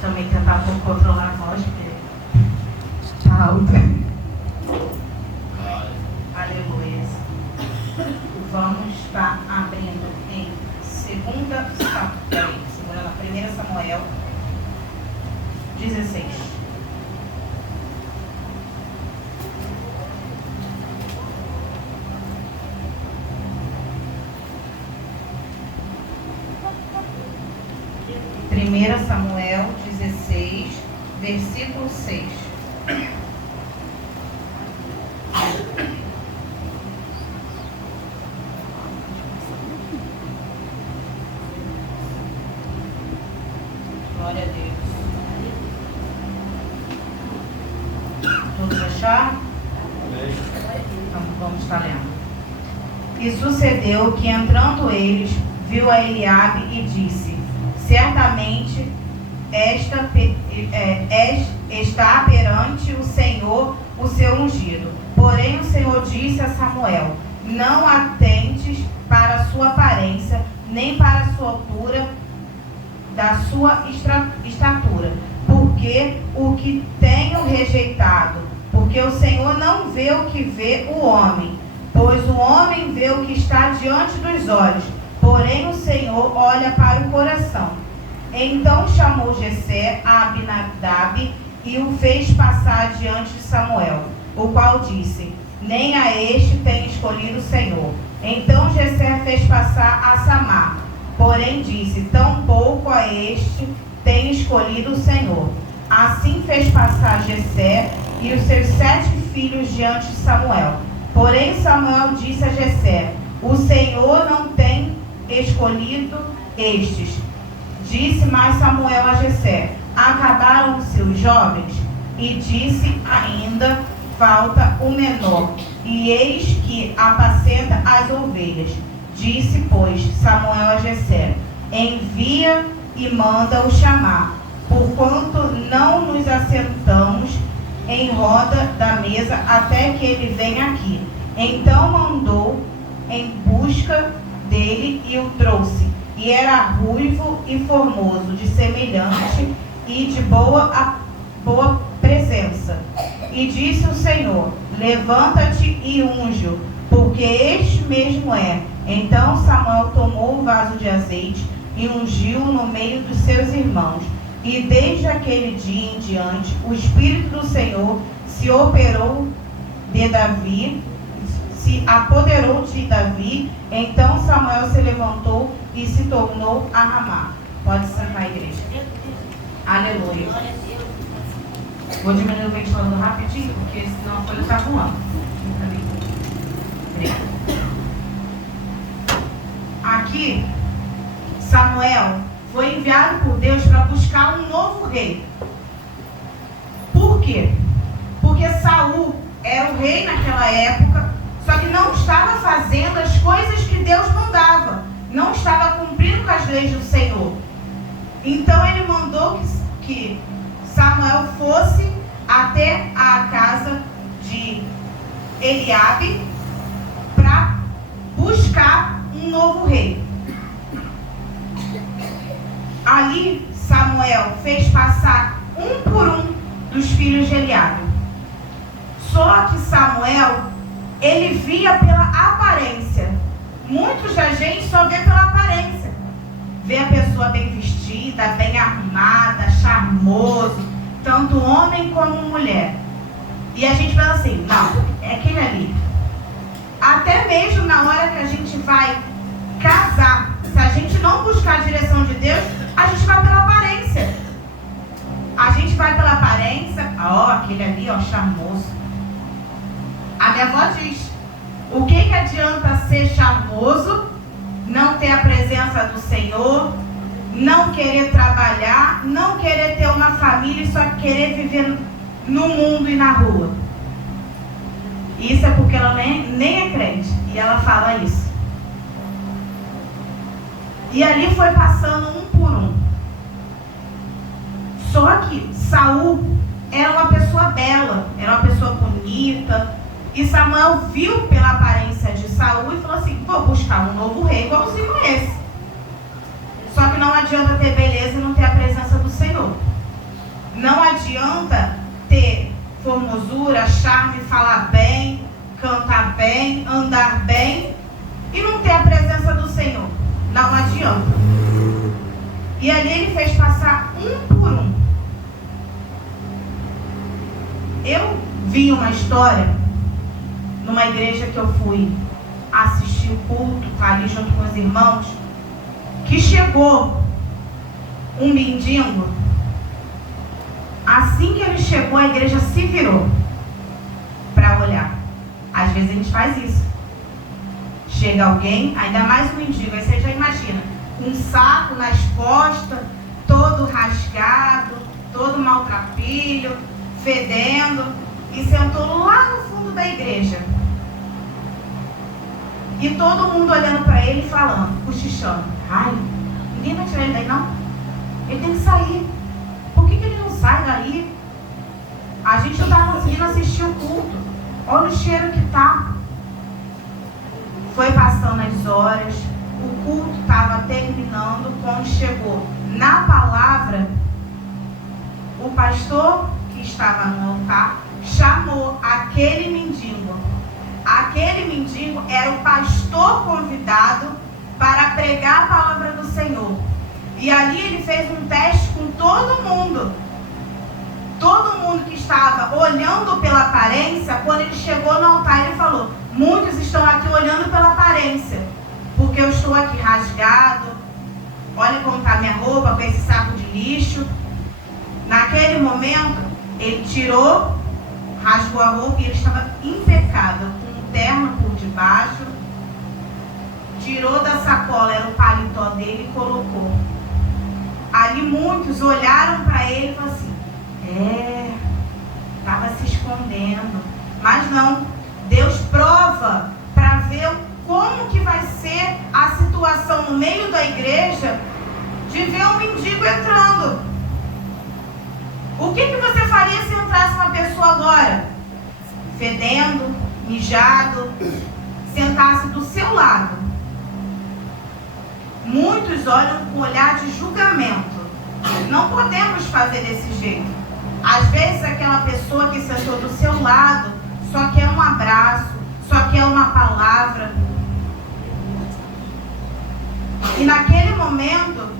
Também tentar controlar a voz, porque está alta. Aleluia. Vamos estar abrindo em 1 Samuel 16. Primeira Samuel 16, versículo 6. Glória a Deus. Todos acharam? Então vamos estar lendo. E sucedeu que, entrando eles, viu a Eliabe e disse: certamente está perante o Senhor o seu ungido. Porém o Senhor disse a Samuel: não atentes para a sua aparência, nem para a sua altura, da sua estatura, porque o que tenho rejeitado, porque o Senhor não vê o que vê o homem, pois o homem vê o que está diante dos olhos, porém o Senhor olha para o coração. Então chamou Jessé a Abinadab e o fez passar diante de Samuel, o qual disse: nem a este tem escolhido o Senhor. Então Jessé fez passar a Samar, porém disse: tampouco a este tem escolhido o Senhor. Assim fez passar Jessé e os seus 7 filhos diante de Samuel. Porém Samuel disse a Jessé: o Senhor não tem escolhido estes. Disse mais Samuel a Jessé: acabaram os seus jovens? E disse ainda: falta o menor, e eis que apacenta as ovelhas. Disse, pois, Samuel a Jessé: envia e manda-o chamar, porquanto não nos assentamos em roda da mesa até que ele venha aqui. Então mandou em busca dele e o trouxe. E era ruivo e formoso, de semelhante e de boa presença. E disse o Senhor: levanta-te e unge-o, porque este mesmo é. Então Samuel tomou o vaso de azeite e ungiu no meio dos seus irmãos. E desde aquele dia em diante, o Espírito do Senhor se apoderou de Davi. Então Samuel se levantou e se tornou a Ramá. Pode sentar, igreja. Aleluia. Vou diminuir o ventilador rapidinho, porque senão a folha está voando. Aqui, Samuel foi enviado por Deus para buscar um novo rei. Por quê? Porque Saul era o rei naquela época, só que não estava fazendo as coisas que Deus mandava, não estava cumprindo com as leis do Senhor. Então ele mandou que Samuel fosse até a casa de Eliabe para buscar um novo rei. Ali Samuel fez passar um por um dos filhos de Eliabe. Só que Samuel, ele via pela aparência. Muitos da gente só vê pela aparência. Vê a pessoa bem vestida, bem arrumada, charmoso, tanto homem como mulher. E a gente fala assim: não, é aquele ali. Até mesmo na hora que a gente vai casar, se a gente não buscar a direção de Deus, a gente vai pela aparência. A gente vai pela aparência: ó, aquele ali, ó, charmoso. A minha avó diz: o que adianta ser charmoso, não ter a presença do Senhor, não querer trabalhar, não querer ter uma família e só querer viver no mundo e na rua? Isso é porque ela nem é crente. E ela fala isso. E ali foi passando um por um. Só que Saul era uma pessoa bela, era uma pessoa bonita. E Samuel viu pela aparência de Saul e falou assim: vou buscar um novo rei igualzinho a esse. Só que não adianta ter beleza e não ter a presença do Senhor. bem, andar bem e não ter a presença do Senhor. Não adianta. E ali ele fez passar um por um. Eu vi uma história numa igreja que eu fui assistir o culto, tá ali junto com os irmãos, que chegou um mendigo. Assim que ele chegou, a igreja se virou para olhar. Às vezes a gente faz isso. Chega alguém, ainda mais um mendigo, aí você já imagina, um saco nas costas, todo rasgado, todo maltrapilho, fedendo, e sentou lá no fundo da igreja. E todo mundo olhando para ele e falando, cochichando: ai, ninguém vai tirar ele daí não? Ele tem que sair. Por que ele não sai daí? A gente não está conseguindo assistir o culto. Olha o cheiro que está. Foi passando as horas, o culto estava terminando. Quando chegou na palavra, o pastor que estava no altar chamou aquele mendigo. Aquele mendigo era o pastor convidado para pregar a palavra do Senhor. E ali ele fez um teste com todo mundo. Todo mundo que estava olhando pela aparência, quando ele chegou no altar, ele falou: muitos estão aqui olhando pela aparência, porque eu estou aqui rasgado, olha como está minha roupa, com esse saco de lixo. Naquele momento, ele tirou, rasgou a roupa e ele estava impecável, com um terno por debaixo, tirou da sacola, era o paletó dele, e colocou. Ali muitos olharam para ele e falaram assim: estava se escondendo. Mas não, Deus prova para ver como que vai ser a situação no meio da igreja de ver um mendigo entrando. O que você faria se entrasse uma pessoa agora? Fedendo, mijado, sentasse do seu lado. Muitos olham com olhar de julgamento. Não podemos fazer desse jeito. Às vezes aquela pessoa que sentou do seu lado só quer um abraço, só quer uma palavra. E naquele momento,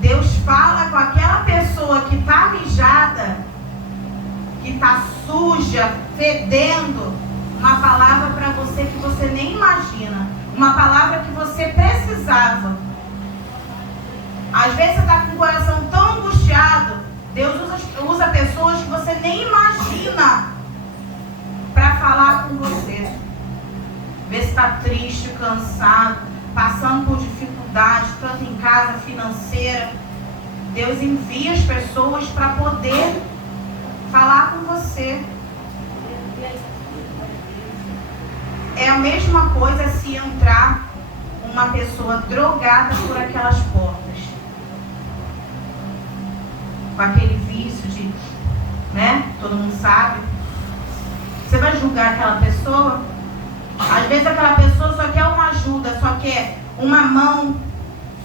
Deus fala com aquela pessoa que está mijada, que está suja, fedendo, uma palavra para você que você nem imagina, uma palavra que você precisava. Às vezes você está com o coração tão angustiado, Deus usa pessoas que você nem imagina para falar com você. Vê se está triste, cansado, passando por dificuldade, tanto em casa, financeira. Deus envia as pessoas para poder falar com você. É a mesma coisa se entrar uma pessoa drogada por aquelas portas, com aquele vício de, todo mundo sabe. Você vai julgar aquela pessoa? Às vezes aquela pessoa só quer uma ajuda, só quer uma mão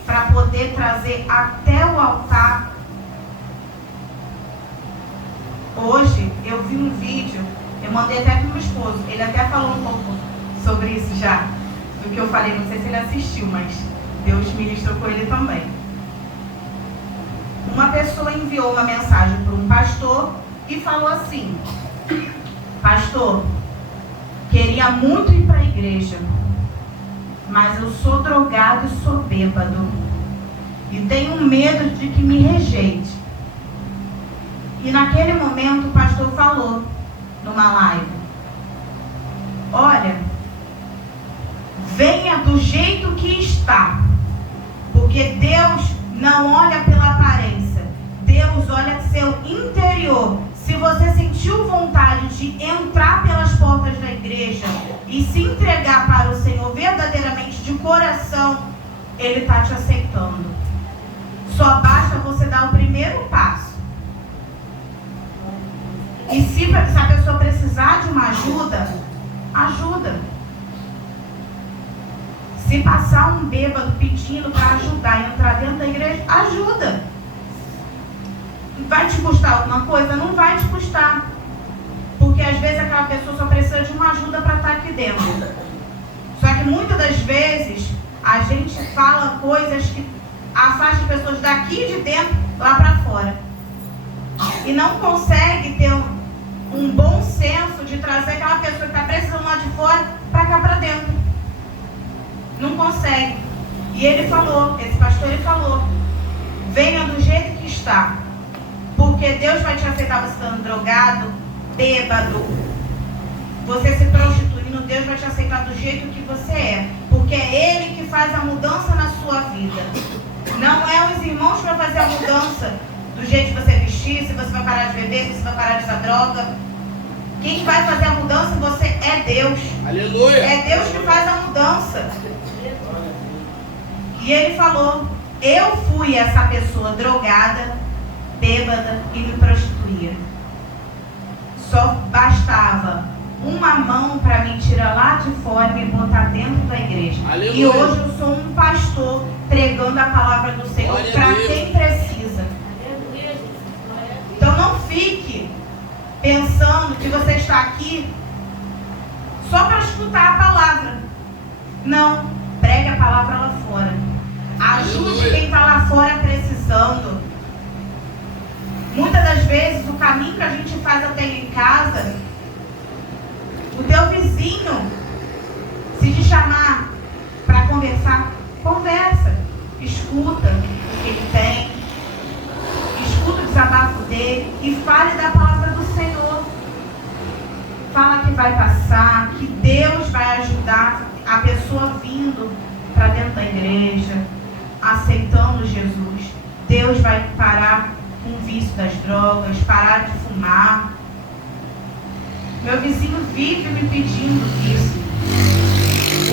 para poder trazer até o altar. Hoje eu vi um vídeo, eu mandei até para o meu esposo, ele até falou um pouco sobre isso já, do que eu falei, não sei se ele assistiu, mas Deus ministrou com ele também. Uma pessoa enviou uma mensagem para um pastor e falou assim: pastor, queria muito ir para a igreja, mas eu sou drogado e sou bêbado e tenho medo de que me rejeite. E naquele momento o pastor falou numa live: olha, venha do jeito que está, porque Deus não olha pela aparência, Deus olha seu interior. Se você sentiu vontade de entrar pelas portas da igreja e se entregar para o Senhor verdadeiramente de coração, Ele está te aceitando. Só basta você dar o primeiro passo. E se a pessoa precisar de uma ajuda, ajuda. Se passar um bêbado pedindo para ajudar e entrar dentro da igreja, ajuda. Vai te custar alguma coisa? Não vai te custar. Porque porque às vezes aquela pessoa só precisa de uma ajuda para estar aqui dentro. Só que muitas das vezes a gente fala coisas que afastam as pessoas daqui de dentro lá para fora. E não consegue ter um bom senso de trazer aquela pessoa que está precisando lá de fora para cá para dentro. Não consegue. E ele falou, esse pastor ele falou, venha do jeito que está, porque Deus vai te aceitar você estando drogado, bêbado, você se prostituindo, Deus vai te aceitar do jeito que você é, porque é Ele que faz a mudança na sua vida. Não é os irmãos que vão fazer a mudança do jeito que você vestir, se você vai parar de beber, se você vai parar de usar droga. Quem vai fazer a mudança em você é Deus. Aleluia. É Deus que faz a mudança. E ele falou, eu fui essa pessoa drogada, bêbada e me prostituía. Só bastava uma mão para me tirar lá de fora e me botar dentro da igreja. Aleluia. E hoje eu sou um pastor pregando a palavra do Senhor para quem precisa. Então não fique pensando que você está aqui só para escutar a palavra. Não, pregue a palavra lá fora. Ajude quem está lá fora precisando. Muitas das vezes o caminho que a gente faz até em casa, o teu vizinho, se te chamar para conversar, conversa, escuta o que ele tem, escuta o desabafo dele e fale da palavra do Senhor. Fala que vai passar, que Deus vai ajudar a pessoa vindo para dentro da igreja, aceitando Jesus. Deus vai parar com o vício das drogas, parar de fumar. Meu vizinho vive me pedindo isso.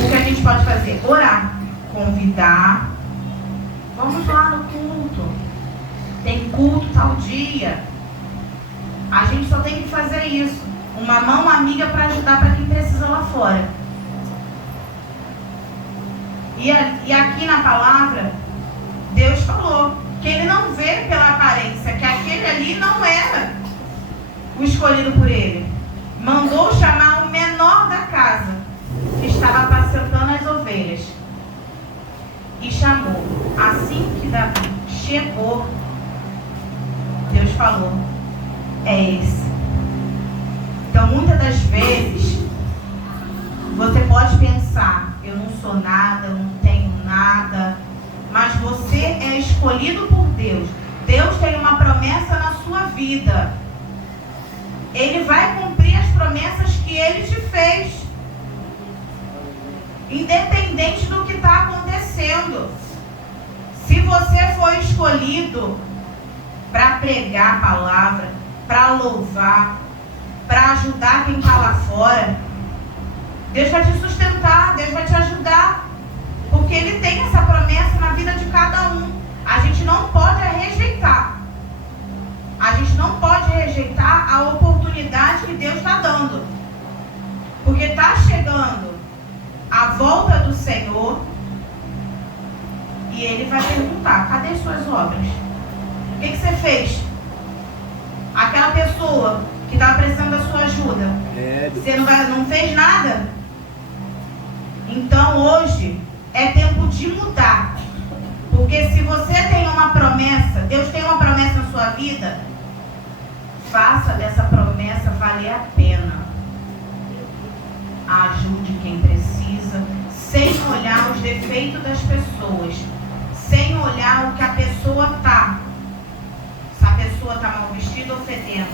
O que a gente pode fazer? Orar, convidar. Vamos lá no culto. Tem culto tal dia. A gente só tem que fazer isso. Uma mão amiga para ajudar para quem precisa lá fora. E aqui na palavra, Deus falou que Ele não vê pela aparência, que aquele ali não era o escolhido por Ele. Mandou chamar o menor da casa, que estava apacentando as ovelhas. E chamou. Assim que Davi chegou, Deus falou, é esse. Então, muitas das vezes, você pode pensar, eu não sou nada, eu não tenho nada, mas você é escolhido por Deus. Deus tem uma promessa na sua vida. Ele vai cumprir as promessas que Ele te fez, independente do que está acontecendo. Se você foi escolhido para pregar a palavra, para louvar, para ajudar quem está lá fora, Deus vai te sustentar, Deus vai te ajudar, porque Ele tem essa promessa na vida de cada um. A gente não pode rejeitar. A gente não pode rejeitar a oportunidade que Deus está dando, porque está chegando a volta do Senhor e Ele vai perguntar, cadê suas obras? O que você fez? Aquela pessoa que estava precisando da sua ajuda, você não fez nada? Então hoje é tempo de mudar. Porque se você tem uma promessa, Deus tem uma promessa na sua vida, faça dessa promessa valer a pena. Ajude quem precisa, sem olhar os defeitos das pessoas, sem olhar o que a pessoa está. Se a pessoa está mal vestida ou fedendo,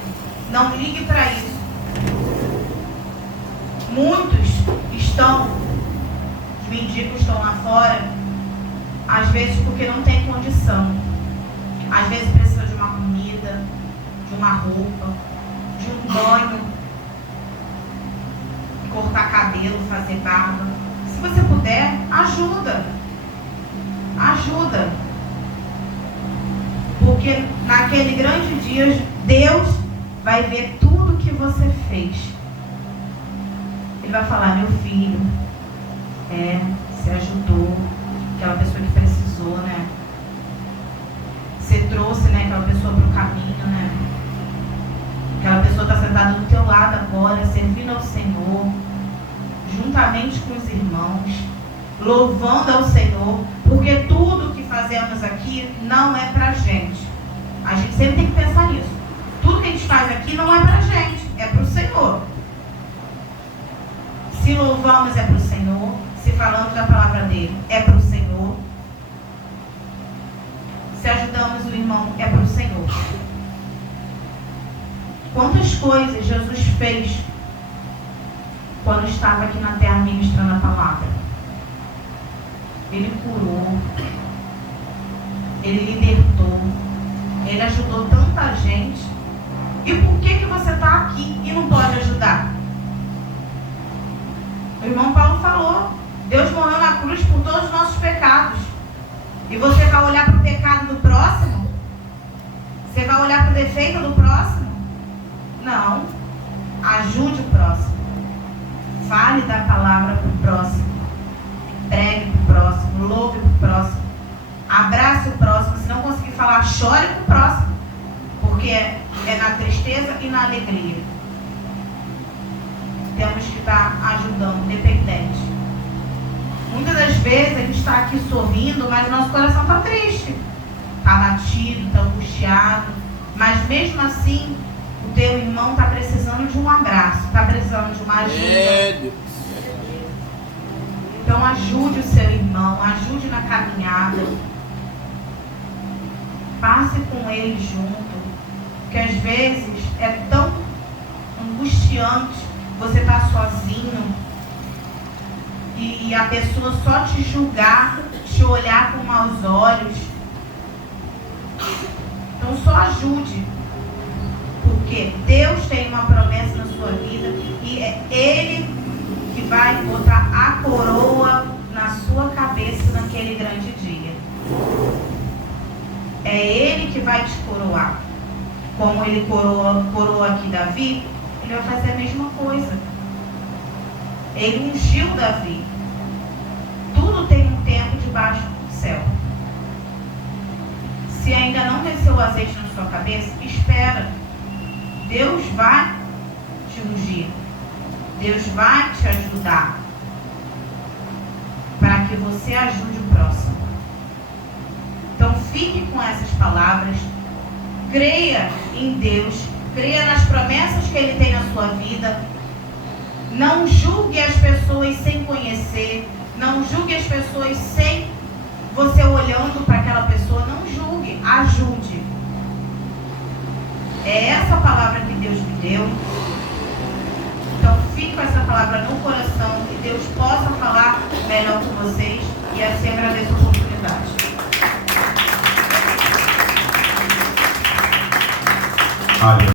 não ligue para isso. Muitos os mendigos estão lá fora, às vezes porque não tem condição. Às vezes precisa de uma comida, de uma roupa, de um banho, cortar cabelo, fazer barba. Se você puder, ajuda. Ajuda. Porque naquele grande dia, Deus vai ver tudo que você fez. Ele vai falar, meu filho, você ajudou aquela pessoa que precisou, né? Você trouxe, né, aquela pessoa para o caminho, né? Aquela pessoa está sentada do teu lado agora. agora servindo ao Senhor, juntamente com os irmãos, louvando ao Senhor, porque tudo que fazemos aqui não é pra gente. A gente sempre tem que pensar nisso. Tudo que a gente faz aqui não é pra gente, é pro Senhor. Se louvamos é pro Senhor, se falamos da palavra dele é pro Senhor, se ajudamos o irmão é pro Senhor. Quantas coisas Jesus fez quando estava aqui na terra ministrando a palavra? Ele curou, ele libertou, ele ajudou tanta gente. E por que você está aqui e não pode ajudar? O irmão Paulo falou, Deus morreu na cruz por todos os nossos pecados. E você vai olhar para o pecado do próximo? Você vai olhar para o defeito do próximo? Não. Ajude o próximo. Fale da palavra para o próximo. Pregue para o próximo. Louve para o próximo. Abrace o próximo. Se não conseguir falar, chore para o próximo. Porque é na tristeza e na alegria. Temos que estar ajudando, dependente. Muitas das vezes a gente está aqui sorrindo, mas nosso coração está triste. Está batido, está angustiado. Mas mesmo assim, o teu irmão está precisando de um abraço, está precisando de uma ajuda. Então ajude o seu irmão, ajude na caminhada. Passe com ele junto. Porque às vezes é tão angustiante você estar sozinho e a pessoa só te julgar, te olhar com maus olhos. Então só ajude. Porque Deus tem uma promessa na sua vida e é Ele que vai botar a coroa na sua cabeça naquele grande dia. É Ele que vai te coroar. Como Ele coroou aqui Davi, Ele vai fazer a mesma coisa. Ele ungiu Davi. Tudo tem um tempo debaixo do céu. Se ainda não desceu o azeite na sua cabeça, espera. Deus vai te ungir. Deus vai te ajudar. Para que você ajude o próximo. Então fique com essas palavras. Creia em Deus. Creia nas promessas que Ele tem na sua vida. Não julgue as pessoas sem conhecer. Não julgue as pessoas sem você olhando para aquela pessoa. Não julgue, ajude. É essa palavra que Deus me deu. Então fique com essa palavra no coração. Que Deus possa falar melhor com vocês. E assim agradeço a oportunidade.